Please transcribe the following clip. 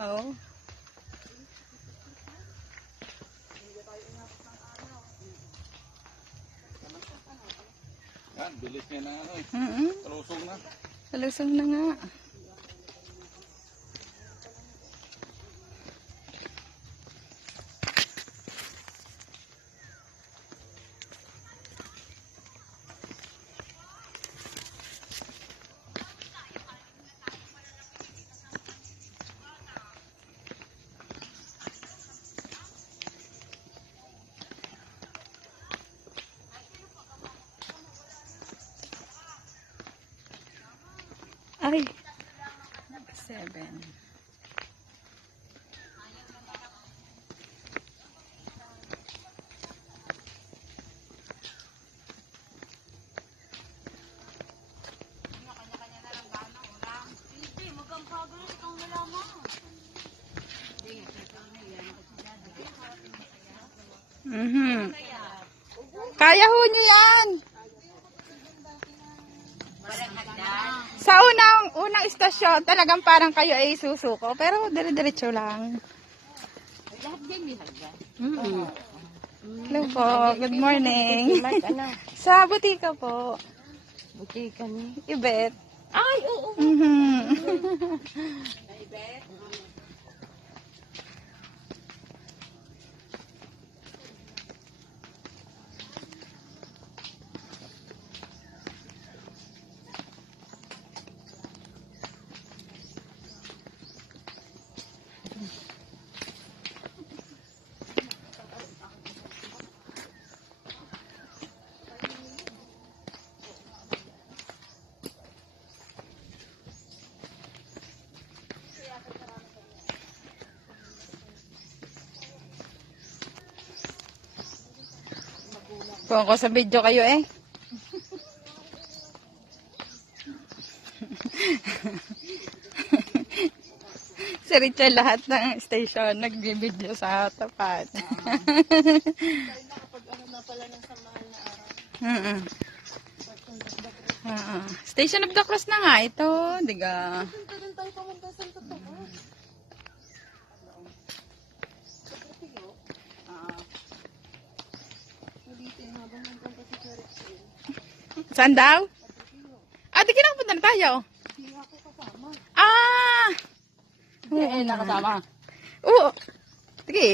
Oh. Yan, bilis niya na ano eh. Talusong na. Talusong na nga. Ay, 7. Kaya ho nyo yan. Sa unang istasyon, talagang parang kayo ay susuko. Pero dire-diretso lang. Hello po, good morning. Sa butika po. Butika ni Ibet. Ay, oo. Ibet. Kung ako sa video kayo eh. Si Richard lahat ng station nag-video sa tapat. Nakapag-ano na pala ng samahan na araw. Station of the Cross na nga ito, diga. Punta din tayo pamunta sa totoo. Saan daw? Ah, di kinapunta na tayo. Hindi ako kasama. Ah! Hindi, nakasama. Oo. Sige.